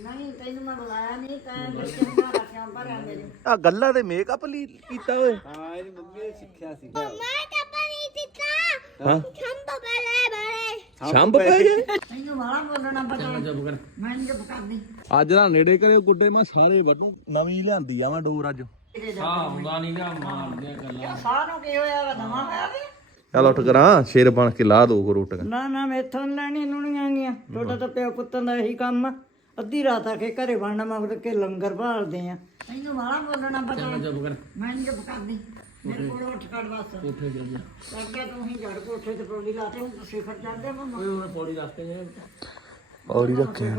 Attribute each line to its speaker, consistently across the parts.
Speaker 1: ਨਹੀਂ ਤੈਨੂੰ ਮੈਂ ਬੁਲਾਇਆ ਨਹੀਂ ਤਾਂ ਬੱਚੇ ਨੂੰ ਘਰ ਕਿਉਂ ਭਰਿਆ ਮੇਰੇ
Speaker 2: ਆ ਗੱਲਾਂ ਤੇ ਮੇਕਅਪ ਲਈ ਕੀਤਾ ਓਏ
Speaker 3: ਹਾਂ ਇਹਦੀ ਮੰਮੀ ਨੇ ਸਿੱਖਿਆ ਸੀ
Speaker 4: ਮੈਂ ਤਾਂ ਨਹੀਂ ਦਿੱਤਾ
Speaker 2: ਹਾਂ
Speaker 4: ਛੰਬ ਬਲੇ ਬਲੇ
Speaker 2: ਸ਼ੰਭ ਪੈ ਗਏ
Speaker 1: ਤੈਨੂੰ ਵਾਲਾ ਬੋਲਣਾ ਪਤਾ ਮੈਂ ਨਹੀਂ ਚੁੱਪ ਕਰਦੀ
Speaker 2: ਅੱਜ ਦਾ ਨੇੜੇ ਕਰਿਓ ਗੁੱਡੇ ਮੈਂ ਸਾਰੇ ਵੱਟੂ ਨਵੀਂ ਲਿਆਂਦੀ ਆ ਮੈਂ ਡੋਰ ਅੱਜ
Speaker 3: ਹੁੰਦਾ ਨਹੀਂ ਗਾ ਮਾਰਦੇ ਗੱਲਾਂ
Speaker 1: ਸਾਹ ਨੂੰ ਕੀ ਹੋਇਆ ਵਾ ਦਮਾ ਹੋਇਆ ਵੇ
Speaker 2: ਚੱਲ ਉੱਠ ਕਰਾਂ ਸ਼ੇਰ ਬਣ ਕੇ ਲਾ ਦੋ ਰੋਟੀਆਂ
Speaker 1: ਨਾ ਨਾ ਮੈਥੋਂ ਲੈਣੀ ਲੁਣੀਆਂ ਗੀਆਂ ਤੁਹਾਡਾ ਤਾਂ ਪਿਓ ਪੁੱਤਾਂ ਦਾ ਇਹੀ ਕੰਮ ਆ ਅੱਧੀ ਰਾਤ ਆ ਕੇ ਘਰੇ ਬਣਨਾ ਮਗਰ ਕੇ ਲੰਗਰ ਭਾਲਦੇ ਆ ਤੈਨੂੰ ਵਾਲਾ ਬੋਲਣਾ ਪਤਾ ਮੈਂ ਨਹੀਂ ਚੁੱਪ ਕਰਦੀ ਮੇਰੇ ਕੋਲ ਉੱਠ ਕੱਢ ਬਸ
Speaker 3: ਉੱਥੇ ਚੱਲ ਜਾ
Speaker 1: ਅੱਗੇ ਤੂੰ ਹੀ ਜੜ ਕੋਠੇ ਤੇ ਪੌੜੀ ਲਾਤੇ ਹੁਣ ਤੁਸੀਂ ਫਿਰ ਚੜਦੇ ਮੰਮਾ
Speaker 3: ਉਹ ਪੌੜੀ ਰਸਤੇ ਨੇ
Speaker 2: ਔਰੀ ਰੱਖਿਆ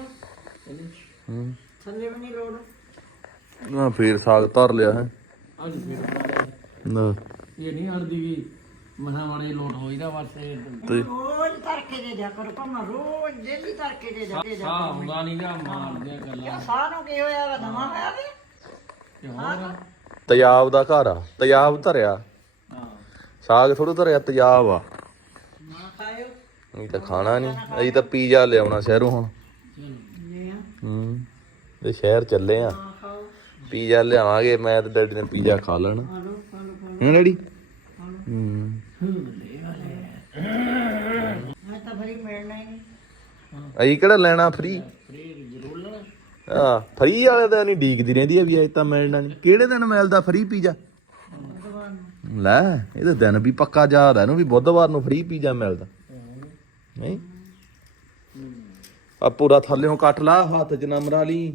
Speaker 1: ਥੱਲੇ ਵੀ ਨਹੀਂ ਲੋੜ
Speaker 2: ਨਾ ਫੇਰ ਸਾਗ ਧਰ ਲਿਆ ਹੈ
Speaker 3: ਅੱਜ ਫਿਰ
Speaker 2: ਨਾ
Speaker 3: ਇਹ ਨਹੀਂ ਹੜਦੀ ਵੀ ਮਹਾ ਮਾੜੇ ਲੋਟ ਹੋਈਦਾ ਵਾਸਤੇ
Speaker 1: ਰੋਜ਼ ਤੜਕੇ ਦੇ ਜਾ ਕਰੋ ਭਾਵੇਂ ਰੋਜ਼ ਡੇਲੀ ਤੜਕੇ ਦੇ ਜਾ
Speaker 3: ਹਾਂ ਹੁੰਦਾ ਨਹੀਂ ਗਾ ਮਾਰਦੇ ਗੱਲਾਂ
Speaker 1: ਸਾਹ ਨੂੰ ਕੀ ਹੋਇਆ ਵਾ ਦਮਾ ਹੋਇਆ ਵੇ
Speaker 3: ਤੇ ਹੋਰ
Speaker 2: ਤੇਜ਼ਾਬ ਦਾ ਘਰ ਆ ਤੇਜ਼ਾਬ ਧਰਿਆ
Speaker 3: ਹਾਂ
Speaker 2: ਸਾਗ ਥੋੜਾ ਧਰਿਆ ਤੇਜ਼ਾਬ ਆ
Speaker 1: ਨਾ ਖਾਇਓ
Speaker 2: ਨਹੀਂ ਤਾਂ ਖਾਣਾ ਨਹੀਂ ਅਸੀਂ ਤਾਂ ਪੀਜ਼ਾ ਲਿਆਉਣਾ ਸ਼ਹਿਰੋਂ ਹੁਣ
Speaker 1: ਇਹ ਆ
Speaker 2: ਤੇ ਸ਼ਹਿਰ ਚੱਲੇ ਆ
Speaker 1: ਨਾ ਖਾਓ
Speaker 2: ਪੀਜ਼ਾ ਲਿਆਵਾਂਗੇ ਮੈਂ ਤੇ ਡੈਡੀ ਨੇ ਪੀਜ਼ਾ ਖਾ ਲੈਣਾ
Speaker 1: ਖਾ ਲਓ ਖਾ ਲਓ
Speaker 2: ਹਾਂ ਡੈਡੀ
Speaker 1: ਮੈਂ ਤਾਂ ਫਰੀ ਮਿਲਣਾ ਹੀ ਨਹੀਂ
Speaker 2: ਅਸੀਂ ਕਿਹੜਾ ਲੈਣਾ ਫ੍ਰੀ ਆ ਫ੍ਰੀ ਵਾਲੇ ਤਾਂ ਨਹੀਂ ਡੀਕਦੀ ਰਹਿੰਦੀ ਆ ਵੀ ਅੱਜ ਤਾਂ ਮਿਲਣਾ ਨਹੀਂ ਕਿਹੜੇ ਦਿਨ ਮਿਲਦਾ ਫ੍ਰੀ ਪੀਜ਼ਾ ਲੈ ਇਹ ਤਾਂ ਦਿਨ ਵੀ ਪੱਕਾ ਯਾਦ ਆ ਇਹਨੂੰ ਵੀ ਬੁੱਧਵਾਰ ਨੂੰ ਫ੍ਰੀ ਪੀਜ਼ਾ ਮਿਲਦਾ ਨਹੀਂ ਆ ਪੂਰਾ ਥੱਲਿਓਂ ਕੱਟ ਲਾ ਹੱਥ 'ਚ ਨਾ ਮਰਾ ਲਈ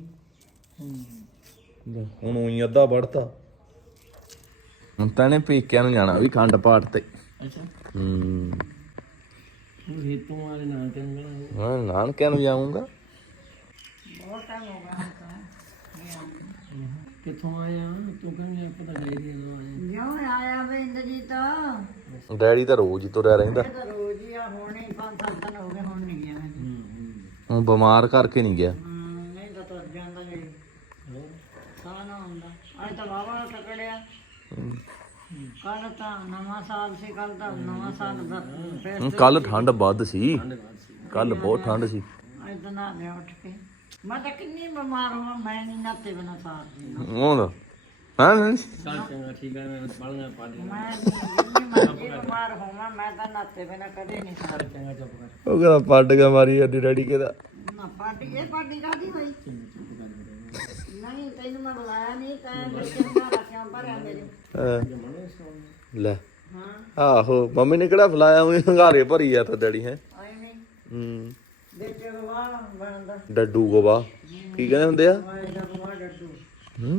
Speaker 2: ਹੁਣ ਉਹੀ ਅੱਧਾ ਵੜਤਾ ਹੁਣ ਤਾਂ ਇਹਨੇ ਪੇਕਿਆਂ ਨੂੰ ਜਾਣਾ ਵੀ ਖੰਡ ਪਾਠ ਤੇ
Speaker 3: ਅੱਛਾ
Speaker 2: ਹੂੰ
Speaker 3: ਇਹ ਤੂੰ ਆਲੇ ਨਾਲ ਤੈਨੂੰ
Speaker 2: ਹਾਂ ਨਾਨਕਿਆਂ ਨੂੰ ਜਾਊਂਗਾ
Speaker 1: ਬਹੁਤ ਟਾਈਮ ਹੋ ਗਿਆ ਹੁਣ ਤਾਂ
Speaker 3: ਕਿੱਥੋਂ ਆਇਆ ਤੂੰ ਕਹਿੰਦਾ ਪਤਾ ਚਾਹੀਦੀ ਹੈ
Speaker 1: ਜਿਉਂ ਆਇਆ ਵੇ ਇੰਦਰਜੀਤ
Speaker 2: ਡੈਡੀ ਤਾਂ ਰੋਜ਼ ਹੀ ਤੁਰਿਆ ਰਹਿੰਦਾ
Speaker 1: ਇਹ ਤਾਂ ਰੋਜ਼ ਹੀ ਆ ਹੁਣ ਹੀ 5-7 ਦਿਨ ਹੋ ਗਏ ਹੁਣ ਨਹੀਂ ਗਿਆ ਮੈਂ
Speaker 2: ਹੁਣ ਬਿਮਾਰ ਕਰਕੇ ਨਹੀਂ ਗਿਆ
Speaker 1: ਨਹੀਂ ਤਾਂ ਤੁਰ ਜਾਂਦਾ ਜੀ ਸਾਹ ਨਾ ਹੁੰਦਾ ਅੱਜ ਤਾਂ ਵਾਵਾ ਟਕੜਿਆ ਕੱਲ ਤਾਂ ਨਵਾਂ ਸਾਲ ਸੀ ਕੱਲ ਤਾਂ ਨਵਾਂ ਸਾਲ ਦਾ ਫਿਰ
Speaker 2: ਕੱਲ ਠੰਡ ਵੱਧ ਸੀ ਕੱਲ ਬਹੁਤ ਠੰਡ ਸੀ
Speaker 1: ਅੱਜ ਤਾਂ ਨਾ ਲਿਆ ਉੱਠ ਕੇ ਮੈਂ ਤਾਂ ਕਿੰਨੀ ਬਿਮਾਰ ਹੋਵਾਂ ਮੈਂ ਨਹੀਂ ਨਾਤੇ ਬਿਨਾ ਸਾਰ
Speaker 2: ਉਹ ਹਾਂ
Speaker 3: ਚੱਲ ਚੰਗਾ ਠੀਕ ਹੈ ਮੈਂ ਬਾਲੀਆਂ ਪਾ ਦੇ
Speaker 1: ਮੈਂ ਜਿੰਨੀ ਮਰਜ਼ੀ ਬਿਮਾਰ ਹੋਵਾਂ ਮੈਂ ਤਾਂ ਨਾਤੇ ਬਿਨਾ ਕਦੇ ਨਹੀਂ ਸਾਰ
Speaker 3: ਚੰਗਾ ਚੁੱਪ ਕਰ
Speaker 2: ਉਹ ਕਹਿੰਦਾ ਪੱਟ ਗਿਆ ਮਾਰੀ ਅੱਡੀ ਡੈਡੀ ਕਹਿੰਦਾ
Speaker 1: ਨਾ ਪਾਰਟੀ ਇਹ ਪਾਰਟੀ ਕਾਦੀ ਹੋਈ ਨਹੀਂ ਤੈਨੂੰ ਮੈਂ ਬੁਲਾਇਆ ਨਹੀਂ ਤਾਂ ਬੱਚੇ ਨੂੰ ਘਰ ਕਿਉਂ ਭਰਿਆ ਮੇਰੇ
Speaker 2: ਲੈ
Speaker 1: ਹਾਂ
Speaker 2: ਆਹੋ ਮੰਮੀ ਨੇ ਕਿਹੜਾ ਫਲਾਇਆ ਉਹ ਹੰਗਾਰੇ ਭਰੀ ਆ ਤਾਂ ਡੈਡੀ ਹੈ
Speaker 1: ਐਵੇਂ
Speaker 2: ਹੂੰ
Speaker 1: ਬੇਟੇ ਗਵਾ ਬਣਦਾ
Speaker 2: ਡੱਡੂ ਗੋਬਾ ਕੀ ਕਹਿੰਦੇ ਹੁੰਦੇ ਆ
Speaker 1: ਵਾਏ ਦਾ ਗਵਾ ਡੱਡੂ
Speaker 2: ਹੂੰ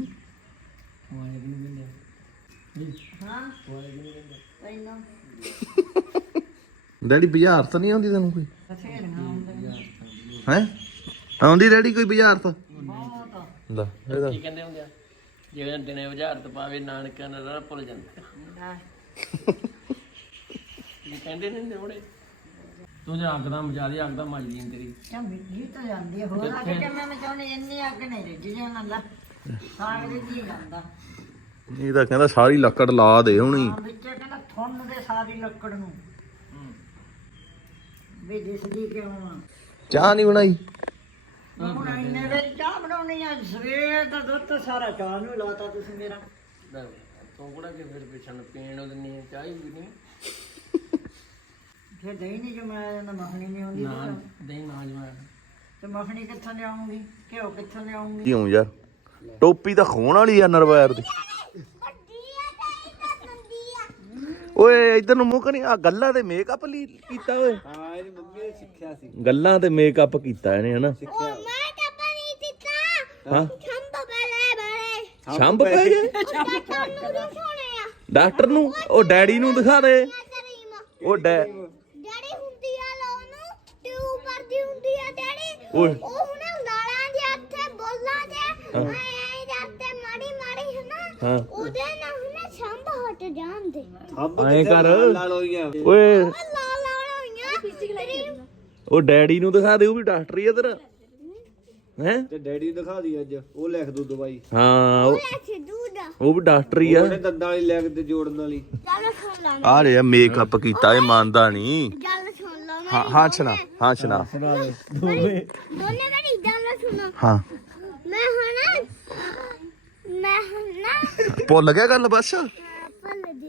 Speaker 1: ਹਾਂ ਤੈਨੂੰ
Speaker 2: ਡੈਡੀ ਬਾਜ਼ਾਰ ਤਾਂ ਨਹੀਂ ਆਉਂਦੀ ਤੈਨੂੰ ਕੋਈ
Speaker 1: ਫੇਰਨਾ ਹੁੰਦਾ
Speaker 2: ਹੈ ਆਉਂਦੀ ਡੈਡੀ ਕੋਈ ਬਾਜ਼ਾਰ ਤਾਂ
Speaker 1: ਬਹੁਤ
Speaker 2: ਲੈ ਇਹਦਾ
Speaker 3: ਕੀ ਕਹਿੰਦੇ ਹੁੰਦੇ ਆ ਜਿਹੜੇ ਦਿਨੇ ਵਜਾਰ ਤੋਂ ਪਾਵੇ ਨਾਨਕਿਆਂ ਦਾ ਰਾਹ ਭੁੱਲ ਜਾਂਦਾ ਇਹ ਕਹਿੰਦੇ ਨਹੀਂ ਹੁੰਦੇ ਤੂੰ ਜੇ ਅੱਗ ਦਾ ਮਜਾ ਦੀ ਅੱਗ ਦਾ ਮਜਦੀ ਤੇਰੀ
Speaker 1: ਚਾ ਮਿੱਟੀ ਤਾਂ ਜਾਂਦੀ ਹੈ ਹੋਰ ਅੱਗ ਕਿ ਮੈਂ ਚਾਹੁੰਦੀ ਇੰਨੀ ਅੱਗ ਨਹੀਂ ਰੱਜੀ ਜੇ ਨਾ ਲਾ ਸਾਗ ਦੇ ਜੀ ਜਾਂਦਾ
Speaker 2: ਇਹ ਤਾਂ ਕਹਿੰਦਾ ਸਾਰੀ ਲੱਕੜ ਲਾ ਦੇ ਹੁਣੀ
Speaker 1: ਹਾਂ ਵਿੱਚ ਕਹਿੰਦਾ ਥੁੰਨ ਦੇ ਸਾਰੀ ਲੱਕੜ ਨੂੰ ਵੀ ਦਿਸਦੀ ਕਿਉਂ ਆ
Speaker 2: ਚਾਹ ਨਹੀਂ ਬਣਾਈ
Speaker 1: ਹੁਣ ਇੰਨੇ ਵੇ ਚਾਹ ਬਣਾਉਣੀ ਆ ਸਵੇਰ ਦਾ ਦੁੱਧ ਸਾਰਾ ਚਾਹ ਨੂੰ ਲਾਤਾ ਤੁਸੀਂ ਮੇਰਾ
Speaker 3: ਤੂੰ ਕਿਹੜਾ ਕਿ ਫਿਰ ਪਿਛਣ ਪੀਣ ਉਹ ਦਿੰਨੀ ਚਾਹ ਵੀ ਨਹੀਂ
Speaker 1: ਫਿਰ ਦਹੀਂ ਨਹੀਂ ਜਮਾਇਆ ਜਾਂਦਾ ਮੱਖਣੀ ਨਹੀਂ ਆਉਂਦੀ
Speaker 3: ਨਾ ਦਹੀਂ ਨਾ ਜਮਾ
Speaker 1: ਤੇ ਮੱਖਣੀ ਕਿੱਥੋਂ ਲਿਆਉਂਗੀ ਘਿਓ ਕਿੱਥੋਂ ਲਿਆਉਂਗੀ
Speaker 2: ਕਿਉਂ ਯਾਰ ਟੋਪੀ ਤਾਂ ਖੋਣ ਵਾਲੀ ਆ ਨਰਵੈਰ ਦੀ ਓਏ ਇਧਰ ਨੂੰ ਮੁੱਕ ਨਹੀਂ ਆ ਗੱਲਾਂ ਤੇ ਮੇਕਅਪ ਲਈ ਕੀਤਾ ਓਏ
Speaker 3: ਹਾਂ ਇਹਦੀ ਮੰਮੀ ਨੇ ਸਿੱਖਿਆ ਸੀ
Speaker 2: ਗੱਲਾਂ ਤੇ ਮੇਕਅਪ ਕੀਤਾ ਇਹਨੇ ਹਨਾ
Speaker 4: ਮੈਂ ਤਾਂ ਨਹੀਂ ਦਿੱਤਾ
Speaker 2: ਹਾਂ
Speaker 4: ਛੰਬ ਬਲੇ ਬਲੇ
Speaker 2: ਸ਼ੰਭ ਪੈ ਗਏ
Speaker 4: ਡਾਕਟਰ ਨੂੰ ਦਿਖਾਉਣੇ ਆ
Speaker 2: ਡਾਕਟਰ ਨੂੰ ਉਹ ਡੈਡੀ ਨੂੰ ਦਿਖਾ ਦੇ
Speaker 4: ਕਰੀਮ
Speaker 2: ਉਹ
Speaker 4: ਡੈਡੀ ਹੁੰਦੀ ਆ ਲੋ ਨੂੰ ਟਿਊਬ ਵਰਦੀ ਹੁੰਦੀ ਆ ਡੈਡੀ
Speaker 2: ਓਏ
Speaker 4: ਉਹ ਹੁਣ ਨਾਲਾਂ ਦੇ ਹੱਥੇ ਬੋਲਾਂ ਦੇ ਆਏ ਦੇ ਹੱਥੇ ਮਾੜੀ ਮਾੜੀ ਹਨਾ
Speaker 2: ਹਾਂ
Speaker 4: ਉਹਦੇ ਨਾਲ ਹੁਣ ਛੰਬ ਹਟ ਜਾਂਦੇ
Speaker 2: ਐਂ ਕਰ
Speaker 3: ਲਾਲ ਹੋਈਆਂ
Speaker 2: ਓਏ
Speaker 4: ਉਹ ਲਾਲ ਲਾਲ ਹੋਈਆਂ
Speaker 2: ਉਹ ਡੈਡੀ ਨੂੰ ਦਿਖਾ ਦੇ ਉਹ ਵੀ ਡਾਕਟਰ ਹੀ ਆ ਤੇਰਾ ਹੈ
Speaker 3: ਤੇ ਡੈਡੀ ਨੂੰ ਦਿਖਾ ਦੀ ਅੱਜ ਉਹ ਲਿਖ ਦੂ ਦਵਾਈ
Speaker 2: ਹਾਂ ਉਹ
Speaker 4: ਲੈ ਦੂਦਾ
Speaker 2: ਉਹ ਵੀ ਡਾਕਟਰ ਹੀ ਆ
Speaker 3: ਉਹਨੇ ਦੰਦਾਂ ਵਾਲੀ ਲਿਖ ਦੇ ਜੋੜਨ ਵਾਲੀ
Speaker 4: ਚੱਲ ਸੁਣ ਲਾ
Speaker 2: ਆ ਰਿਹਾ ਮੇਕਅਪ ਕੀਤਾ ਇਹ ਮੰਨਦਾ ਨਹੀਂ
Speaker 4: ਗੱਲ ਸੁਣ ਲਾ
Speaker 2: ਹਾਂ ਹਾਂ ਸੁਣਾ
Speaker 4: ਦੋਨੇ ਮੇਰੀ ਗੱਲ ਸੁਣੋ
Speaker 2: ਹਾਂ
Speaker 4: ਮੈਂ ਹੁਣ
Speaker 2: ਭੁੱਲ ਗਿਆ ਗੱਲ ਬਸ
Speaker 4: ਭੁੱਲ ਗਈ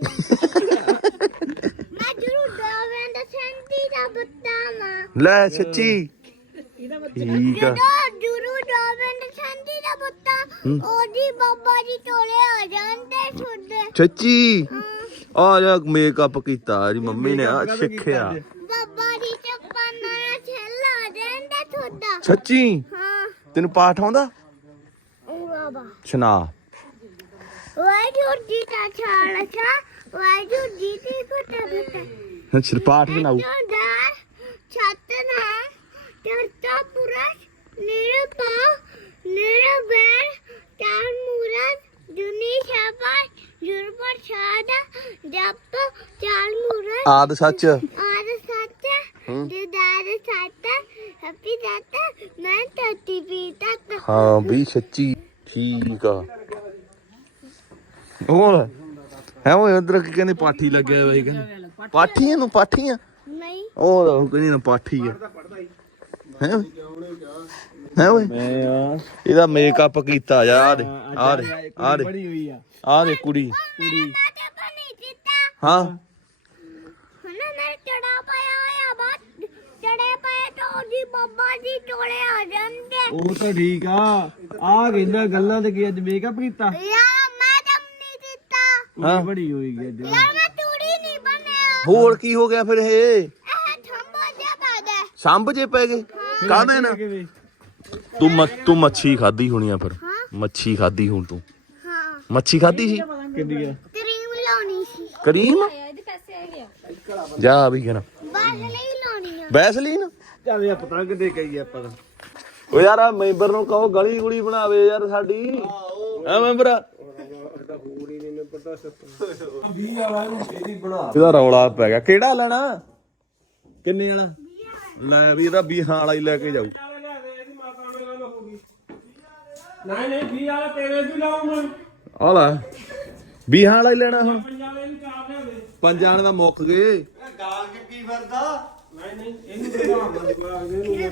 Speaker 4: ਮੈਂ ਜਰੂਰ ਦੋਵੇਂ ਦਾ ਸੰਤੀ ਦਾ ਬੱਤਾ ਮਾਂ
Speaker 2: ਲੈ ਸੱਚੀ ਠੀਕ ਆ
Speaker 4: ਜਰੂਰ ਦੋਵੇਂ ਦਾ ਸੰਤੀ ਦਾ ਬੱਤਾ ਉਹਦੀ ਬਾਬਾ ਜੀ ਟੋਲੇ ਆ ਜਾਂਦੇ ਛੁੱਟਦੇ
Speaker 2: ਸੱਚੀ ਆ ਜਾ ਮੇਕਅਪ ਕੀਤਾ ਜੀ ਮੰਮੀ ਨੇ ਆ ਸਿੱਖਿਆ
Speaker 4: ਬਾਬਾ ਜੀ ਚੱਪਾਨਾ ਨਾਲ ਛੱਲਾ ਆ ਜਾਂਦੇ ਛੁੱਟਦਾ
Speaker 2: ਸੱਚੀ
Speaker 4: ਹਾਂ
Speaker 2: ਤੈਨੂੰ ਪਾਠ ਆਉਂਦਾ
Speaker 4: ਉਹ ਬਾਬਾ
Speaker 2: ਸੁਣਾ
Speaker 4: ਵਾਹਿਗੁਰੂ ਜੀ ਦਾ ਖਾਲਸਾ ਵਾਹਿਗੁਰੂ ਜੀ ਕੀ ਫਤਿਹ
Speaker 2: ਅੱਛਾ ਪਾਠ ਸੁਣਾਉ
Speaker 4: ਜੋਦਾਰ ਸਤਨਾਮ ਕਰਤਾ ਪੁਰਖ ਨਿਰਭਉ ਨਿਰਵੈਰ ਚਾਰ ਮੂਰਤ ਦੁਨੀ ਸ਼ਬਦ ਗੁਰ ਸਾਦਾ ਜਪ ਚਾਰ ਮੂਰਤ
Speaker 2: ਆਦ ਸੱਚ
Speaker 4: ਆਦ ਸੱਚ ਜੁਦਾਰ ਸੱਚ ਹੈਪੀ ਦਾਤਾ ਮੈਂ ਤਤੀ ਪੀਤਾ
Speaker 2: ਹਾਂ ਵੀ ਸੱਚੀ ਠੀਕ ਆ ਹੋਰ ਹੈ ਉਹ ਉਧਰ ਕੀ ਕਹਿੰਦੇ ਪਾਠੀ ਲੱਗਿਆ ਬਾਈ ਕਹਿੰਦੇ ਪਾਠੀ ਇਹਨੂੰ ਪਾਠੀ ਆ
Speaker 4: ਨਹੀਂ
Speaker 2: ਉਹ ਕਹਿੰਦੀ ਨਾ ਪਾਠੀ ਆ ਹੈ ਓਏ ਇਹਦਾ ਮੇਕਅਪ ਕੀਤਾ ਯਾਰ ਆ ਦੇ
Speaker 3: ਬੜੀ ਹੋਈ ਆ
Speaker 2: ਆ ਦੇ ਕੁੜੀ
Speaker 4: ਮੈਂ ਤੇ ਬਣੀ ਦਿੱਤਾ
Speaker 2: ਹਾਂ
Speaker 4: ਹੁਣ ਮੈਂ ਚੜਾ ਪਾਇਆ ਹੋਇਆ ਬਾਤ ਚੜੇ ਪਏ ਤਾਂ ਉਹਦੀ ਬਾਬਾ ਜੀ ਟੋਲੇ ਆ ਜਾਂਦੇ
Speaker 3: ਉਹ ਤਾਂ ਠੀਕ ਆ ਕਹਿੰਦਾ ਗੱਲਾਂ ਤੇ ਕੀ ਅੱਜ ਮੇਕਅਪ ਕੀਤਾ
Speaker 4: ਯਾਰ ਮੈਂ ਤਾਂ ਨਹੀਂ ਦਿੱਤਾ
Speaker 2: ਹਾਂ
Speaker 3: ਬੜੀ ਹੋਈ ਅੱਜ
Speaker 4: ਯਾਰ ਮੈਂ ਤੂੜੀ ਨਹੀਂ ਬਣਿਆ
Speaker 2: ਹੋਰ ਕੀ ਹੋ ਗਿਆ ਫਿਰ ਇਹ
Speaker 4: ਇਹ ਥੰਬਾ ਜਿਹਾ ਪਾ ਦੇ
Speaker 2: ਸੰਭ ਜੇ ਪੈ ਗਏ ਕਾਹਦੇ ਨਾ ਤੂੰ ਮੱਛੀ ਖਾਧੀ ਹੋਣੀ ਆ ਫਿਰ ਮੱਛੀ ਖਾਧੀ ਹੁਣ ਤੂੰ
Speaker 4: ਹਾਂ
Speaker 2: ਮੱਛੀ ਖਾਧੀ ਸੀ
Speaker 3: ਕਿੰਨੀ ਆ
Speaker 4: ਕਰੀਮ ਲਾਉਣੀ ਸੀ
Speaker 2: ਕਰੀਮ ਜਾ ਵੀ ਕਹਿਣਾ
Speaker 4: ਬਸ ਲਈ ਲਾਉਣੀ ਆ
Speaker 2: ਵੈਸਲੀਨ
Speaker 3: ਚੱਲ ਯਾ ਪਤੰਗ ਦੇ ਕਈ ਆਪਾਂ ਤਾਂ
Speaker 2: ਓ ਯਾਰ ਆ ਮੈਂਬਰ ਨੂੰ ਕਹੋ ਗਲੀ ਗੁਲੀ ਬਣਾਵੇ ਯਾਰ ਸਾਡੀ ਆ ਮੈਂਬਰ ਇਹਦਾ ਰੌਲਾ ਪੈ ਗਿਆ ਕਿਹੜਾ ਲੈਣਾ ਕਿੰਨੇ ਵਾਲਾ ਲੈ ਵੀ ਇਹਦਾ 20 ਵਾਲਾ ਹੀ ਲੈ ਕੇ ਜਾਊ
Speaker 3: ਨਹੀਂ 20 ਵਾਲਾ ਤੇਰੇ ਵੀ ਲਾਉਂ ਮੈਂ
Speaker 2: ਆ ਲੈ 20 ਵਾਲਾ ਹੀ ਲੈਣਾ ਹੁਣ
Speaker 3: ਪੰਜਾਲੇ ਨੂੰ ਚਾਰ ਲਿਆਉਂਦੇ
Speaker 2: ਪੰਜਾਂ ਵਾਲੇ ਦਾ ਮੁੱਕ ਗਏ
Speaker 3: ਨਹੀਂ ਇਹਨੂੰ ਤਾਂ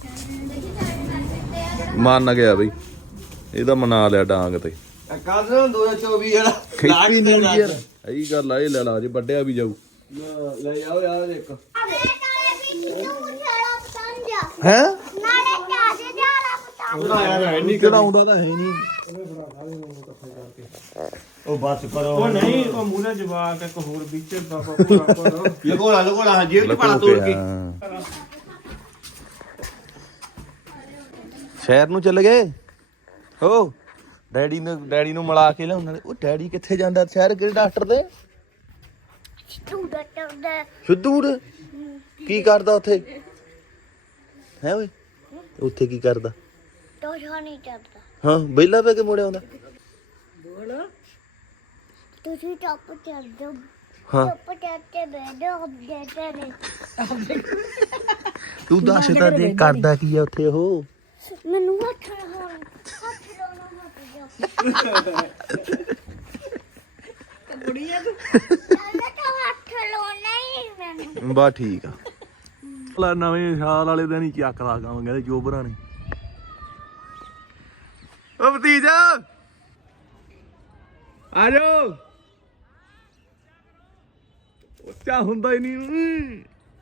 Speaker 2: ਮੰਨ ਗਿਆ ਬਈ ਇਹਦਾ ਮਨਾ ਲਿਆ ਡਾਂਗ ਤੇ
Speaker 3: ਕੱਲ 2024 ਵਾਲਾ
Speaker 2: ਖੇਪੀ ਨਹੀਂ ਯਾਰ ਇਹੀ ਗੱਲ ਆ ਇਹ ਲੈ ਲਾ ਜੇ ਵੱਡਿਆ ਵੀ ਜਾਊ
Speaker 3: ਲੈ ਜਾਓ ਯਾਰ ਇੱਕ
Speaker 4: ਨਾਲੇ ਵੀ ਤੂੰ ਛਾਲਾ ਪਤੰਗ ਜਾ
Speaker 2: ਹੈ
Speaker 4: ਨਾਲੇ ਚਾਹੇ ਜਾਲਾ ਪਤੰਗ
Speaker 3: ਯਾਰ
Speaker 2: ਨਹੀਂ ਕਿਹੜਾ ਆਉਂਦਾ ਤਾਂ ਹੈ ਨਹੀਂ
Speaker 3: ਉਹ ਬਸ ਕਰੋ ਉਹ ਨਹੀਂ ਉਹ ਮੂਹਰੇ ਜਵਾਕ ਇੱਕ ਹੋਰ ਵਿੱਚ ਬਾਬਾ ਲਗੋਲਾ ਜੇਬ ਚ ਪਾਣਾ ਤੋੜ ਕੇ
Speaker 2: ਸ਼ਹਿਰ ਨੂੰ ਚੱਲ ਗਏ ਹੋ ਡੈਡੀ ਨੂੰ ਮਿਲਾ ਕੇ ਲਿਆਉਣ ਨਾਲੇ ਉਹ ਡੈਡੀ ਕਿੱਥੇ ਜਾਂਦਾ ਸ਼ਹਿਰ ਕਿਹੜੇ ਡਾਕਟਰ ਦੇ
Speaker 4: ਤੂੰ ਡਟਦਾ
Speaker 2: ਸਿੱਧੂੜ ਕੀ ਕਰਦਾ ਉੱਥੇ ਹੈ ਓਏ ਉੱਥੇ ਕੀ ਕਰਦਾ
Speaker 4: ਤੋਸ਼ਾ ਨਹੀਂ ਚੜਦਾ
Speaker 2: ਹਾਂ ਵਿਹਲਾ ਪੈ ਕੇ ਮੁੜਿਆ ਆਉਂਦਾ
Speaker 4: ਤੁਸੀਂ ਟੱਪ ਚੜ ਜਾਓ
Speaker 2: ਹਾਂ
Speaker 4: ਟੱਪ ਚੜ ਕੇ ਬੈਠੋ ਅੱਗੇ ਨੇ
Speaker 2: ਤੂੰ ਦੱਸ ਤਾਂ ਦੇ ਕਰਦਾ ਕੀ ਆ ਉੱਥੇ ਉਹ
Speaker 4: ਮੈਨੂੰ ਹੱਥ ਲਾਉਣਾ ਹੱਥ ਕੁੜੀਆਂ ਤਾਂ ਹੱਥ ਲਾਉਣਾ ਹੀ ਮੈਨੂੰ
Speaker 2: ਬਾ ਠੀਕ ਆ ਲੈ ਨਵੇਂ ਸਾਲ ਵਾਲੇ ਦਿਨ ਹੀ ਚੱਕਦਾ ਕੰਮ ਕਹਿੰਦੇ ਜੋਬਰਾਂ ਨੇ ਓ ਭਤੀਜਾ ਆ ਜਾਓ ਉੱਚਾ ਹੁੰਦਾ ਹੀ ਨਹੀਂ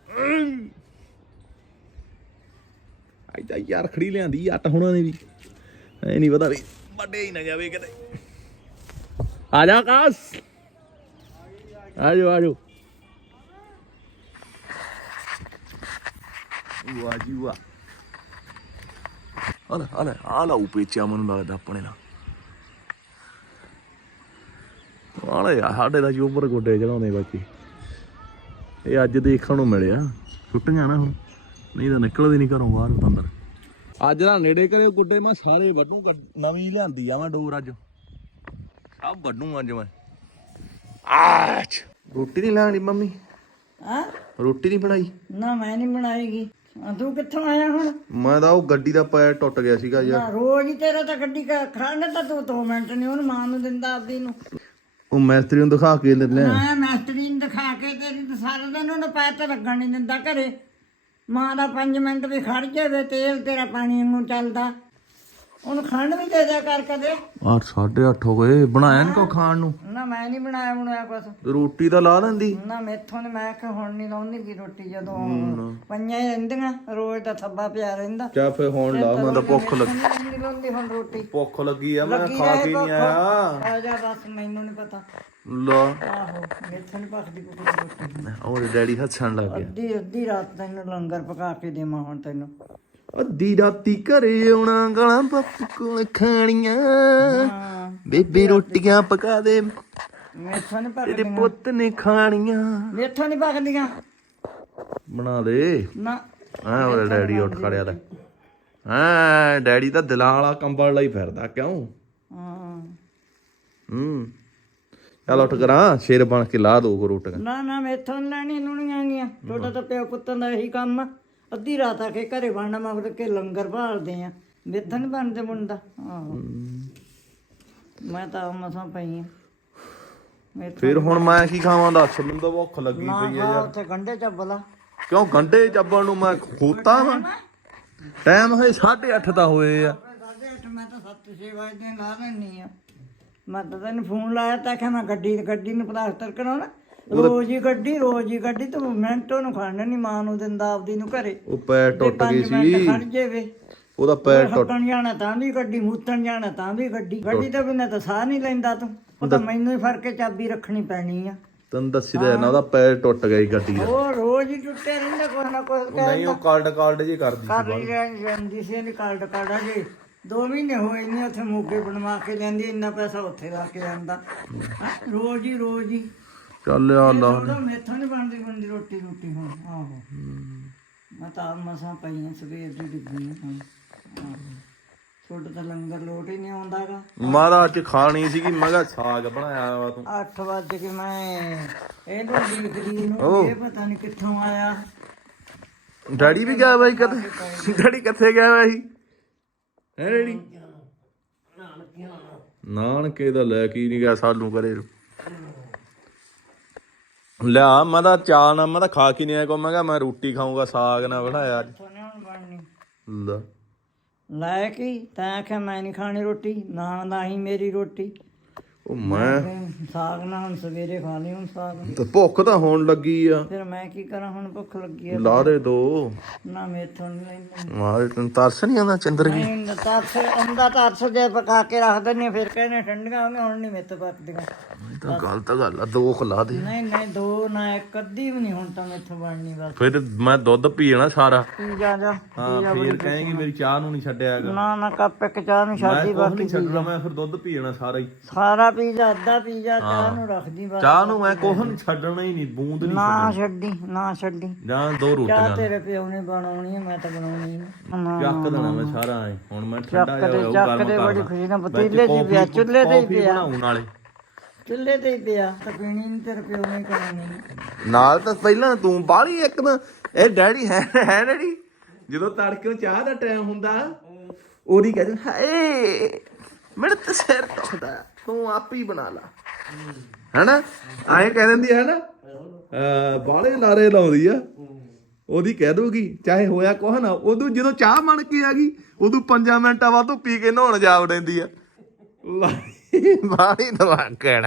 Speaker 2: ਆਈਦਾ ਯਾਰ ਖੜੀ ਲਿਆਂਦੀ ਅੱਟ ਹੁਣਾਂ ਨੇ ਵੀ ਐ ਨਹੀਂ ਪਤਾ ਵੀ ਵੱਡੇ ਹੀ ਨਾ ਜਾਵੇ ਕਿਤੇ ਆ ਜਾ ਆਕਾਸ਼ ਆ ਜਾਓ ਵਾਹ ਜੀ ਵਾਹ ਆ ਲਾ ਉਪੇਚਿਆ ਮੈਨੂੰ ਲੱਗਦਾ ਆਪਣੇ ਨਾਲ ਆਲੇ ਆ ਸਾਡੇ ਦਾ ਜੋਬਰ ਗੋਡੇ ਚਲਾਉਂਦੇ ਬਾਕੀ ਇਹ ਅੱਜ ਦੇਖਣ ਨੂੰ ਮਿਲਿਆ ਛੁੱਟੀਆਂ ਨਾ ਹੁਣ ਨਹੀਂ ਤਾਂ ਨਿਕਲਦੇ ਨਹੀਂ ਘਰੋਂ ਬਾਹਰ ਬੰਦਰ ਅੱਜ ਦਾ ਨੇੜੇ ਕਰਿਓ ਗੁੱਡੇ ਮੈਂ ਸਾਰੇ ਵੱਢੂ ਨਵੀਂ ਲਿਆਂਦੀ ਆ ਮੈਂ ਡੋਰ ਅੱਜ ਸਭ ਵੱਢੂ ਅੱਜ ਮੈਂ ਆਚ ਰੋਟੀ ਨਹੀਂ ਲਾਣੀ ਮੰਮੀ
Speaker 1: ਹਾਂ
Speaker 2: ਰੋਟੀ ਨਹੀਂ ਬਣਾਈ
Speaker 1: ਨਾ ਮੈਂ ਨਹੀਂ ਬਣਾਏਗੀ ਤੂੰ ਕਿੱਥੋਂ ਆਇਆ ਹੁਣ
Speaker 2: ਮੈਂ ਤਾਂ ਉਹ ਗੱਡੀ ਦਾ ਪੈਰ ਟੁੱਟ ਗਿਆ ਸੀਗਾ ਯਾਰ
Speaker 1: ਨਾ ਰੋਜ਼ ਹੀ ਤੇਰਾ ਤਾਂ ਗੱਡੀ ਖੜਨ ਤਾਂ ਤੂੰ 2 ਮਿੰਟ ਨਹੀਂ ਉਹਨੂੰ ਮਾਂ ਨੂੰ ਦਿੰਦਾ ਆਪਦੀ ਨੂੰ
Speaker 2: ਉਹ ਮੈਸਤਰੀ ਨੂੰ ਦਿਖਾ ਕੇ ਦਿੰਦੇ ਆ
Speaker 1: ਮੈਂ ਮੈਸਟਰੀ ਨੂੰ ਦਿਖਾ ਕੇ ਤੇਰੀ ਤਾਂ ਸਾਰਾ ਦਿਨ ਉਹਨੂੰ ਪੈਰ ਤੇ ਲੱਗਣ ਨਹੀਂ ਦਿੰਦਾ ਘਰੇ ਮਾਂ ਦਾ 5 ਮਿੰਟ ਵੀ ਖੜ ਜਾਵੇ ਤੇਲ ਤੇਰਾ ਪਾਣੀ ਨੂੰ ਚੱਲਦਾ ਉਹਨੂੰ ਖੰਡ ਵੀ ਦੇ ਦਿਆ ਕਰ ਕਦੇ।
Speaker 2: 8:30 ਹੋ ਗਏ, ਬਣਾਇਆ ਨੀ ਕੋ ਖਾਣ ਨੂੰ?
Speaker 1: ਨਾ ਮੈਂ ਨਹੀਂ ਬਣਾਇਆ ਕੁਛ।
Speaker 2: ਰੋਟੀ ਤਾਂ ਲਾ ਲੈਂਦੀ
Speaker 1: ਨਾ ਮੈਥੋਂ ਨੇ, ਮੈਂ ਕਿ ਹੁਣ ਨਹੀਂ ਲਾਉਂਦੀ ਗੀ ਰੋਟੀ, ਜਦੋਂ ਪਈਆਂ ਹੀ ਰਹਿੰਦੀਆਂ ਰੋਜ਼ ਦਾ ਥੱਬਾ ਪਿਆ ਰਹਿੰਦਾ।
Speaker 2: ਚਾ ਫੇ ਹੁਣ ਲਾ, ਮੈਂ ਤਾਂ ਭੁੱਖ ਲੱਗੀ,
Speaker 1: ਨਹੀਂ ਲਾਉਂਦੀ ਹੁਣ ਰੋਟੀ,
Speaker 2: ਭੁੱਖ ਲੱਗੀ ਆ, ਮੈਂ ਖਾ ਕੇ ਨਹੀਂ ਆਇਆ।
Speaker 1: ਆ ਜਾ ਬਸ, ਮੈਨੂੰ ਨਹੀਂ ਪਤਾ।
Speaker 2: ਲਾ
Speaker 1: ਆਹੋ ਮੈਥੋਂ ਨਹੀਂ ਪੱਕਦੀ ਕੋਈ ਰੋਟੀ।
Speaker 2: ਉਹਦੇ ਡੈਡੀ ਹੱਸਣ ਲੱਗ ਗਿਆ।
Speaker 1: ਅੱਧੀ ਰਾਤ ਤੈਨੂੰ ਲੰਗਰ ਪਕਾ ਕੇ ਦੇਵਾਂ ਹੁਣ ਤੈਨੂੰ।
Speaker 2: ਅੱਧੀ ਰਾਤੀ ਘਰੇ ਆਉਣਾ, ਗਾਲਾਂ ਬਾਪੂ ਕੋਲ ਖਾਣੀਆਂ,
Speaker 1: ਹਾਂ
Speaker 2: ਬੇਬੇ ਰੋਟੀਆਂ ਪਕਾ ਦੇ,
Speaker 1: ਮੈਥੋਂ ਨਹੀਂ
Speaker 2: ਤੇਰੇ
Speaker 1: ਪੱਕਦੀਆਂ,
Speaker 2: ਪੁੱਤ ਨੇ ਖਾਣੀਆਂ।
Speaker 1: ਮੈਥੋਂ ਨਹੀਂ ਪੱਕਦੀਆਂ
Speaker 2: ਬਣਾ ਦੇ।
Speaker 1: ਨਾ।
Speaker 2: ਹਾਂ ਉਹਦਾ ਡੈਡੀ ਉੱਠ ਖੜਿਆ ਲੈ। ਹਾਂ ਡੈਡੀ ਤਾਂ ਦਿਲਾਂ ਵਾਲਾ ਕੰਬਲ ਲਈ ਫਿਰਦਾ, ਕਿਉਂ?
Speaker 1: ਹਾਂ
Speaker 2: ਚੱਲ ਉੱਠ ਕਰਾਂ, ਸ਼ੇਰ ਬਣ ਕੇ ਲਾ ਦੋ ਰੋਟੀਆਂ।
Speaker 1: ਨਾ ਮੈਥੋਂ ਨੀ ਲੈਣੀ, ਇਹਨੂੰ ਨਹੀਂ ਆਣੀਆਂ। ਤੁਹਾਡਾ ਤਾਂ ਪਿਓ ਪੁੱਤਾਂ ਦਾ ਇਹੀ ਕੰਮ ਆ, ਅੱਧੀ ਰਾਤ ਆ ਕੇ ਘਰੇ ਬਣਨਾ ਮਗਰ ਕੇ ਲੰਗਰ ਭਾਲਦੇ ਆ, ਮੈਥੋਂ ਨੀ ਬਣਦੇ ਮੁੰਡਾ। ਆਹੋ ਮੈਂ ਤਾਂ ਮਸਾਂ ਪਈ ਆ।
Speaker 2: ਫਿਰ ਹੁਣ ਮੈਂ ਕੀ ਖਾਵਾਂ ਦੱਸ, ਮੈਨੂੰ ਤਾਂ ਭੁੱਖ ਲੱਗੀ ਪਈ ਆ ਯਾਰ।
Speaker 1: ਉੱਥੇ ਗੰਢੇ ਚੱਬਲਾ।
Speaker 2: ਕਿਉਂ ਗੰਢੇ ਚੱਬਣ ਨੂੰ ਮੈਂ ਖੋਤਾ ਵਾ? ਟਾਈਮ ਹੋਏ 8:30 ਤਾਂ ਹੋਏ ਆ।
Speaker 1: 8:30 ਮੈਂ ਤਾਂ 7-6 ਵਜੇ ਲਾ ਲੈਣੀ ਆ। ਮੈਂ ਤਾਂ ਤੈਨੂੰ ਫੋਨ ਲਾਇਆ ਤਾਂ ਕਿ ਮੈਂ ਗੱਡੀ ਨੂੰ ਪਲਾਸਟਰ ਕਰਾਉਣਾ, ਰੋਜ਼ ਹੀ ਗੱਡੀ ਤੂੰ ਮਿੰਟੋਂ ਨੂੰ ਖੜਨ ਨਹੀਂ ਮਾਂ ਨੂੰ ਦਿੰਦਾ ਆਪਦੀ ਨੂੰ ਘਰੇ।
Speaker 2: ਉਹ ਪੈਰ ਟੁੱਟ ਗਈ ਸੀ,
Speaker 1: ਖੜ ਜਾਵੇ,
Speaker 2: ਉਹਦਾ ਪੈਰ ਟੁੱਟ।
Speaker 1: ਹੱਕਣ ਜਾਣਾ ਤਾਂ ਵੀ ਗੱਡੀ, ਮੂਤਣ ਜਾਣਾ ਤਾਂ ਵੀ ਗੱਡੀ ਤੋਂ ਬਿਨਾਂ ਤਾਂ ਸਾਹ ਨਹੀਂ ਲੈਂਦਾ ਤੂੰ। ਉਹ ਤਾਂ ਮੈਨੂੰ ਹੀ ਫੜ ਕੇ ਚਾਬੀ ਰੱਖਣੀ ਪੈਣੀ ਆ।
Speaker 2: ਤੈਨੂੰ ਦੱਸੀ ਤਾਂ ਨਾ, ਉਹਦਾ ਪੈਰ ਟੁੱਟ ਗਿਆ ਗੱਡੀ ਦਾ।
Speaker 1: ਉਹ ਰੋਜ਼ ਹੀ ਟੁੱਟੇ ਰਹਿੰਦਾ ਕੁਛ ਨਾ ਕੁਛ।
Speaker 2: ਨਹੀਂ ਉਹ ਕਾਲਡ ਜੀ ਕਰਦੀ
Speaker 1: ਕਰ ਜਾਂਦੀ ਸੀ ਇਹਨੇ ਕਾਲਡਾ ਜੀ। 2 ਮਹੀਨੇ ਹੋਏ ਨੇ ਉੱਥੇ ਮੋਗੇ ਬਣਵਾ ਕੇ ਲੈਂਦੀ, ਇੰਨਾ ਪੈਸਾ ਉੱਥੇ ਲਾ ਕੇ ਆਂਦਾ। ਰੋਜ਼ ਹੀ
Speaker 2: ਚੱਲ ਆ ਲਾ।
Speaker 1: ਮੈਥੋਂ ਨਹੀਂ ਬਣਦੀ ਰੋਟੀ ਹੁਣ। ਆਹੋ ਮੈਂ ਤਾਂ ਮਸਾਂ ਪਈ ਆ, ਸਵੇਰ ਦੀ ਡਿੱਗੀ ਆ ਹੁਣ। ਆਹੋ ਤੁਹਾਡਾ ਤਾਂ ਲੰਗਰ ਲੋਟ ਹੀ ਨਹੀਂ ਆਉਂਦਾਗਾ।
Speaker 2: ਮਾਰਾ ਅੱਜ ਖਾਣੀ ਸੀਗੀ, ਮੈਂ ਕਿਹਾ ਸਾਗ ਬਣਾਇਆ ਵਾ ਤੂੰ।
Speaker 1: 8 ਵਜੇ ਕਿ ਮੈਂ ਇਹਨੂੰ ਦੇਖਦੀ ਨੂੰ, ਇਹ ਪਤਾ ਨਹੀਂ ਕਿੱਥੋਂ ਆਇਆ।
Speaker 2: ਡੈਡੀ ਵੀ ਗਿਆ ਬਾਈ ਕਦੇ? ਡੈਡੀ ਕਿੱਥੇ ਗਿਆ ਬਾਈ? ਹੈ ਡੈਡੀ ਨਾਨਕੇ ਦਾ ਲੈ ਕੇ ਨਹੀਂ ਗਿਆ ਸਾਨੂੰ ਕਰੇ ਲਿਆ। ਮੈਂ ਤਾਂ ਚਾਹ ਨਾ, ਮੈਂ ਤਾਂ ਖਾ ਕੇ ਨਹੀਂ ਆਇਆ ਕੋ, ਮੈਂ ਕਿਹਾ ਮੈਂ ਰੋਟੀ ਖਾਊਂਗਾ, ਸਾਗ ਨਾ ਬਣਾਇਆ ਅੱਜ। ਲੈ
Speaker 1: ਲੈ ਕੀ ਤੈਂ ਆਖਿਆ ਮੈਂ ਨਹੀਂ ਖਾਣੀ ਰੋਟੀ, ਨਾ ਹੀ ਮੇਰੀ ਰੋਟੀ।
Speaker 2: ਉਹ ਮੈਂ
Speaker 1: ਸਾਗ ਨਾ ਹੁਣ ਸਵੇਰੇ ਖਾ ਲਈ, ਹੁਣ ਸਾਗ
Speaker 2: ਤਾਂ ਭੁੱਖ ਤਾਂ ਹੋਣ ਲੱਗੀ ਆ।
Speaker 1: ਫਿਰ ਮੈਂ ਕੀ ਕਰਾਂ ਹੁਣ, ਭੁੱਖ ਲੱਗੀ ਆ।
Speaker 2: ਲਾ ਦੇ ਦੋ।
Speaker 1: ਨਾ ਮੈਥੋਂ ਨਹੀਂ ਲੈਂਦੇ।
Speaker 2: ਮਾਰੇ ਤੈਨੂੰ ਤਰਸ ਨਹੀਂ ਆਉਂਦਾ ਚੰਦਰ ਜੀ?
Speaker 1: ਨਹੀਂ ਤਰਸ ਜੇ ਪਕਾ ਕੇ ਰੱਖ ਦਿੰਦੇ ਫਿਰ ਕਹਿੰਦੇ ਠੰਡੀਆਂ ਹੋ ਗਈਆਂ, ਹੁਣ ਨਹੀਂ ਮੇਥੋਂ ਪੱਕਦੀਆਂ।
Speaker 2: ਤਾਂ ਗਲਤ ਗੱਲ ਆ, 2 ਖਿਲਾ ਦੇ।
Speaker 1: ਨਹੀਂ 2 ਨਾ 1 ਅੱਧੀ ਵੀ ਨਹੀਂ ਹੁਣ ਤਾਂ ਮੈਥੋਂ ਬਣਨੀ। ਬਸ
Speaker 2: ਫਿਰ ਮੈਂ ਦੁੱਧ ਪੀ ਜਾਣਾ ਸਾਰਾ।
Speaker 1: ਪੀ ਜਾ
Speaker 2: ਹਾਂ ਫਿਰ ਕਹੇਗੀ ਮੇਰੀ ਚਾਹ ਨੂੰ ਨਹੀਂ ਛੱਡਿਆ ਹੈਗਾ।
Speaker 1: ਨਾ ਕੱਪ ਇੱਕ ਚਾਹ ਨੂੰ ਛੱਡਦੀ,
Speaker 2: ਮੈਂ ਨਹੀਂ ਛੱਡਣਾ, ਮੈਂ ਫਿਰ ਦੁੱਧ ਪੀ ਜਾਣਾ ਸਾਰਾ ਹੀ।
Speaker 1: ਸਾਰਾ ਪੀ ਜਾ, ਅੱਧਾ ਪੀ ਜਾ, ਚਾਹ ਨੂੰ ਰੱਖਦੀ ਬਸ।
Speaker 2: ਚਾਹ ਨੂੰ ਮੈਂ ਕੁਛ ਨਹੀਂ ਛੱਡਣਾ ਹੀ ਨਹੀਂ, ਬੂੰਦ ਨਹੀਂ
Speaker 1: ਨਾ ਛੱਡੀ।
Speaker 2: ਜਾਂ 2
Speaker 1: ਚਾਹ
Speaker 2: ਰੋਟੀਆਂ
Speaker 1: ਤੇਰੇ ਪਿਓ ਨੇ ਬਣਾਉਣੀ ਹੈ, ਮੈਂ ਤਾਂ ਬਣਾਉਣੀ ਨਹੀਂ।
Speaker 2: ਚੱਕ ਦੇਣਾ ਮੈਂ ਸਾਰਾ ਐ। ਹੁਣ ਮੈਂ ਠੰਡਾ
Speaker 1: ਚੱਕ ਦੇ ਬੜੀ ਖੁਸ਼ੀ ਨਾਲ, ਪਤੀਲੇ ਦੀ ਪਿਆ, ਚੁੱਲ੍ਹੇ ਤੇ ਹੀ ਪਿਆ,
Speaker 2: ਬਣਾਉਣ ਵਾਲੇ
Speaker 1: ਚੁੱਲ੍ਹੇ ਤੇ ਹੀ ਪਿਆ। ਤਾਂ ਪੀਣੀ ਨਹੀਂ, ਤੇਰੇ ਪਿਓ ਨੇ ਕਰਾਉਣੀ
Speaker 2: ਨਾਲ। ਤਾਂ ਪਹਿਲਾਂ ਤੂੰ ਬਾਹਲੀ ਇੱਕ ਨਾ, ਇਹ ਡੈਡੀ ਹੈ ਡੈਡੀ ਜਦੋਂ ਤੜਕੇ ਚਾਹ ਦਾ ਟਾਈਮ ਹੁੰਦਾ ਉਹਦੀ ਕਹਿੰਦੇ ਹਾਏ ਮੇਰੇ ਤੇ ਸਿਰ ਦੁਖਦਾ, ਤੂੰ ਆਪ ਹੀ ਬਣਾ ਲਾ, ਹੈਨਾ ਐਂ ਕਹਿ ਦਿੰਦੀ ਹੈ ਨਾ। ਬਾਹਲੇ ਲਾਰੇ ਲਾਉਂਦੀ ਆ, ਉਹਦੀ ਕਹਿ ਦੂਗੀ ਚਾਹੇ ਹੋਇਆ ਕੁਛ ਨਾ। ਉਦੋਂ ਜਦੋਂ ਚਾਹ ਬਣ ਕੇ ਆ ਗਈ, ਉਦੋਂ 5 ਮਿੰਟਾਂ ਬਾਅਦ ਤੂੰ ਪੀ ਕੇ ਨਹਾਉਣ ਜਾ ਵੜਦੀ ਆ। ਬਾਹਲੀ ਦਵਾ ਕਹਿਣਾ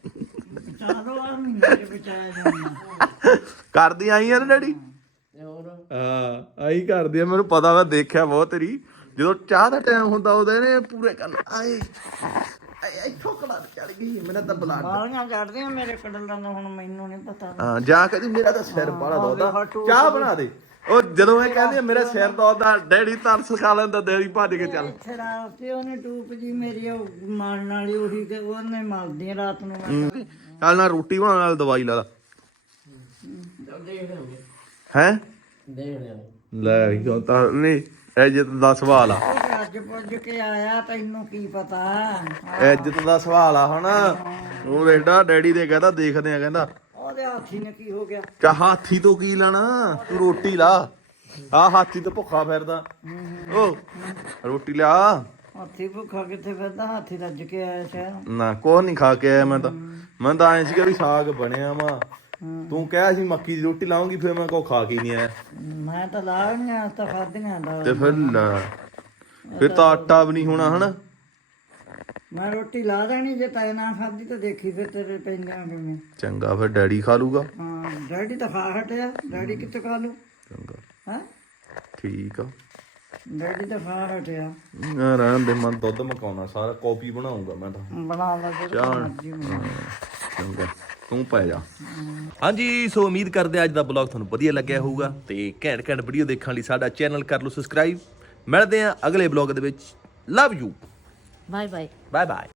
Speaker 2: ਕਰਦੀ ਆਈ ਆ ਨਾ ਡੈਡੀ। ਹਾਂ ਆਈ ਕਰਦੀ ਆ, ਮੈਨੂੰ ਪਤਾ, ਮੈਂ ਦੇਖਿਆ ਬਹੁਤ ਤੇਰੀ। ਜਦੋਂ ਚਾਹ ਦਾ ਟਾਈਮ ਹੁੰਦਾ ਉਹਦੇ ਨੇ ਪੂਰੇ ਕਰਨਾ। ਆਏ ਇੱਥੋਂ ਕੜਾ ਚੜ ਗਈ, ਮੇਰਾ ਤਾਂ ਬਲਾਡ
Speaker 1: ਬਾਲੀਆਂ ਚੜਦੀਆਂ ਮੇਰੇ ਕੜਲਾਂ ਦਾ, ਹੁਣ ਮੈਨੂੰ ਨਹੀਂ ਪਤਾ।
Speaker 2: ਹਾਂ ਜਾ ਕਹਿੰਦੀ ਮੇਰਾ ਤਾਂ ਸਿਰ ਬਾਹਲਾ ਦੁਖਦਾ, ਚਾਹ ਬਣਾ ਦੇ। ਉਹ ਜਦੋਂ ਇਹ ਕਹਿੰਦੀ ਮੇਰਾ ਸਿਰ ਦੁਖਦਾ, ਡੈਡੀ ਤਰਸ ਖਾ ਲੈਂਦਾ, ਡੈਡੀ ਭੱਜ ਕੇ ਚੱਲ।
Speaker 1: ਇੱਥੇ ਰਾਤ ਤੇ ਉਹਨੇ ਟੂਪ ਜੀ ਮੇਰੀ ਉਹ ਮਾਰਨ ਵਾਲੀ, ਉਹੀ ਤੇ ਉਹਨੇ ਮਲਦੀ ਰਾਤ ਨੂੰ। ਮੈਂ
Speaker 2: ਚੱਲ ਨਾਲ ਰੋਟੀ ਬਣਾ, ਨਾਲ ਦਵਾਈ ਲਾ ਲਾ। ਹੈ ਲੈ ਕਿਉਂ ਤਾਂ ਨਹੀਂ, ਇੱਜ਼ਤ ਦਾ ਸਵਾਲ ਆ।
Speaker 1: ਅੱਜ ਪੁੱਜ ਕੇ ਆਇਆ, ਤੈਨੂੰ ਕੀ ਪਤਾ।
Speaker 2: ਇੱਜ਼ਤ ਦਾ ਸਵਾਲ ਆ ਹੁਣ। ਉਹ ਦੇਖਦਾ ਡੈਡੀ ਦੇ ਕਹਿੰਦਾ ਦੇਖਦੇ ਆ, ਕਹਿੰਦਾ
Speaker 1: ਉਹਦੇ ਹਾਥੀ ਨੇ ਕੀ ਹੋ ਗਿਆ।
Speaker 2: ਕਾ ਹਾਥੀ ਤੋਂ ਕੀ ਲੈਣਾ, ਤੂੰ ਰੋਟੀ ਲਾ। ਆ ਹਾਥੀ ਤੋਂ ਭੁੱਖਾ ਫਿਰਦਾ, ਓ ਰੋਟੀ ਲਿਆ।
Speaker 1: ਹਾਥੀ ਭੁੱਖਾ ਕਿੱਥੇ ਫਿਰਦਾ, ਹਾਥੀ ਰੱਜ ਕੇ ਆਇਆ ਸ਼ਹਿਰ।
Speaker 2: ਨਾ ਕੁਛ ਨਹੀਂ ਖਾ ਕੇ ਆਇਆ ਮੈਂ ਤਾਂ ਐਂ ਸੀਗਾ ਵੀ ਸਾਗ ਬਣਿਆ ਵਾ। ਤੂੰ ਕਿਹਾ ਸੀ ਮੱਕੀ ਦੀ ਰੋਟੀ ਲਾਉਂਗੀ, ਫਿਰ ਮੈਂ ਕੋ ਖਾ ਕੇ ਨਹੀਂ ਆਇਆ।
Speaker 1: ਮੈਂ ਤਾਂ ਲਾਉਣੀਆਂ ਤਾਂ ਖਾਧੀਆਂ ਦਾ।
Speaker 2: ਤੇ ਫਿਰ ਫਿਰ ਤਾਂ ਆਟਾ ਵੀ ਨਹੀਂ ਹੋਣਾ ਹਨਾ।
Speaker 1: ਮੈਂ ਰੋਟੀ ਲਾ ਦੇਣੀ ਜੇ ਤੈ ਨਾ ਖਾਧੀ ਤਾਂ ਦੇਖੀ ਫਿਰ ਤੇਰੇ ਪੈਂਦੀਆਂ ਕਿਵੇਂ।
Speaker 2: ਚੰਗਾ ਫਿਰ ਡੈਡੀ ਖਾ ਲੂਗਾ।
Speaker 1: ਹਾਂ ਡੈਡੀ ਤਾਂ ਖਾ ਹਟਿਆ, ਡੈਡੀ ਕਿੱਥੇ ਖਾ ਲੂ।
Speaker 2: ਚੰਗਾ
Speaker 1: ਹੈ
Speaker 2: ਠੀਕ ਆ।
Speaker 1: ਡੈਡੀ ਤਾਂ ਖਾ ਹਟਿਆ।
Speaker 2: ਰਹਿਣ ਦੇ, ਮੈਂ ਦੁੱਧ ਮਕਾਉਣਾ ਸਾਰਾ, ਕੌਫੀ ਬਣਾਉਂਗਾ ਮੈਂ ਤਾਂ।
Speaker 1: ਬਣਾ ਲਾ ਜਿਹੜਾ ਮਰਜ਼ੀ ਬਣਾ।
Speaker 2: ਚੰਗਾ ਤੂੰ ਪੈ ਜਾ। ਹਾਂਜੀ ਸੋ ਉਮੀਦ ਕਰਦੇ ਅੱਜ ਦਾ ਬਲੌਗ ਤੁਹਾਨੂੰ ਵਧੀਆ ਲੱਗਿਆ ਹੋਊਗਾ ਤੇ ਘੈਂਟ ਘੈਂਟ ਵੀਡੀਓ ਦੇਖਣ ਲਈ ਸਾਡਾ ਚੈਨਲ ਕਰ ਲਓ ਸਬਸਕ੍ਰਾਈਬ। ਮਿਲਦੇ ਆ ਅਗਲੇ ਬਲੌਗ ਦੇ ਵਿੱਚ। Love you.
Speaker 1: Bye bye.
Speaker 2: Bye bye.